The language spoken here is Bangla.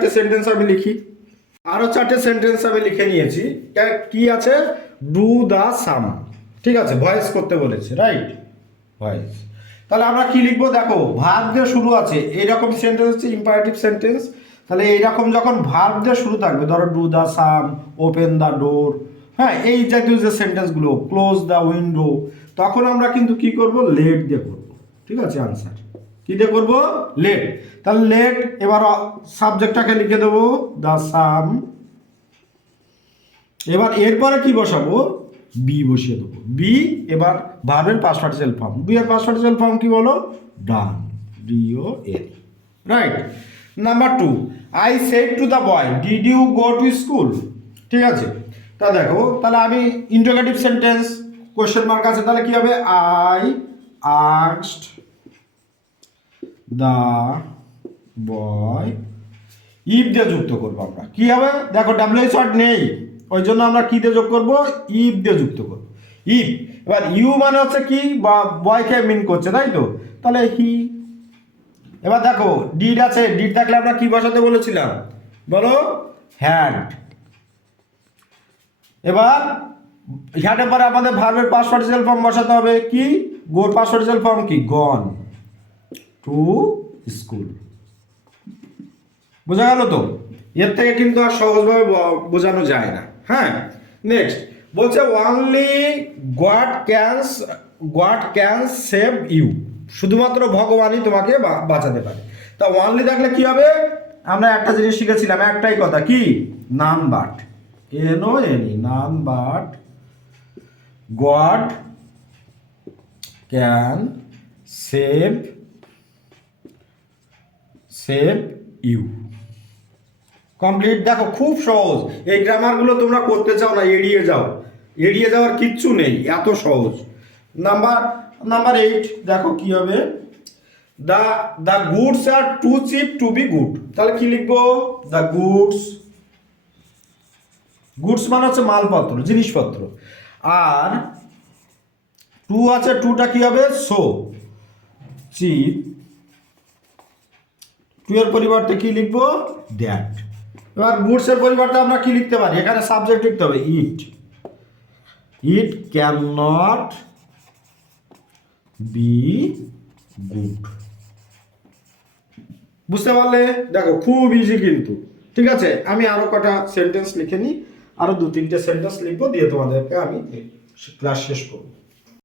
চারটে সেন্টেন্স আমি লিখি। আরও চারটে সেন্টেন্স আমি লিখে নিয়েছি। কা- আছে? ডু দ্য সাম ঠিক আছে ভয়েস করতে বলেছে রাইট ভয়েস তাহলে আমরা কি লিখব? দেখো ভার্ব দিয়ে শুরু আছে, এইরকম সেন্টেন্স হচ্ছে ইম্পারেটিভ সেন্টেন্স তাহলে এইরকম যখন ভার্ব দিয়ে শুরু থাকবে, ধরো do the sum open the door হ্যাঁ এই জাতীয় যে সেন্টেন্সগুলো ক্লোজ দ্য উইন্ডো তখন আমরা কিন্তু কি করব? লেট দিয়ে করব। ঠিক আছে আনসার কি দিয়ে করব? লেট তাহলে লেট এবার সাবজেক্টটাকে লিখে দেবো দ্য সাম এবার এরপরে কি বসাবো? বি বসিয়ে দেবো। বি এবার ভার্বের পাস পার্টিসিয়াল ফর্ম বি এর পাস পার্টিসিয়াল ফর্ম কি বলো? Done deo all right number two I said to the boy did you go to school ঠিক আছে? তা দেখো, তাহলে আমি ইন্টারোগেটিভ সেন্টেন্স কোয়েশ্চেন মার্ক আছে, তাহলে কি হবে? I asked the boy, if দিয়ে যুক্ত করব আমরা। কি হবে? দেখো ডাব্লিউএইচ ওয়ার্ড নেই। ওই জন্য আমরা কি দিয়ে যোগ করব? ইফ দিয়ে যুক্ত করব। ইফ, এবার ইউ মানে হচ্ছে কি? বা বয়কে মিন করছে, তাই তো? তাহলে হি। এবার দেখো ডিড আছে। ডিড থাকলে আমরা কি বসাতে বলেছিলাম? বলো হ্যাড এবার হ্যাডের পরে আমাদের ভার্বের পাস পার্টিসিয়াল ফর্ম বসাতে হবে কি? গোর পাস পার্টিসিয়াল ফর্ম কি? Gone to school. বোঝা গেল তো? এর থেকে কিন্তু আর সহজভাবে বোঝানো যায় না। হ্যাঁ? নেক্সট বলছে only God can God can save you শুধুমাত্র ভগবানই তোমাকে বাঁচাতে পারে। তা ওনলি থাকলে কি হবে? আমরা একটা জিনিস শিখেছিলাম, একটাই কথা। কি? নান বাট এনো any none but God can save save you. Complete. দেখো, খুব সহজ। এই গ্রামারগুলো তোমরা করতে চাও না, এড়িয়ে যাও। এড়িয়ে যাওয়ার কিচ্ছু নেই, এত সহজ। নাম্বার নাম্বার এইট দেখো কি হবে। The the goods are too cheap to be good তাহলে কি লিখব? দ্য গুডস গুডস মানে হচ্ছে মালপত্র, জিনিসপত্র। আর টু আছে টুটা কি হবে? সো চিপ টু এর পরিবর্তে কি লিখব? দ্যাট এবার গুডসের পরিবর্তে আমরা কি লিখতে পারি? এখানে সাবজেক্ট লিখতে হবে it it can not be good বুঝতে পারলে? দেখো, খুব ইজি কিন্তু। ঠিক আছে? আমি আরও কটা সেন্টেন্স লিখে নিই। আরও দু তিনটে সেন্টেন্স লিখব, দিয়ে তোমাদেরকে আমি ক্লাস শেষ করব।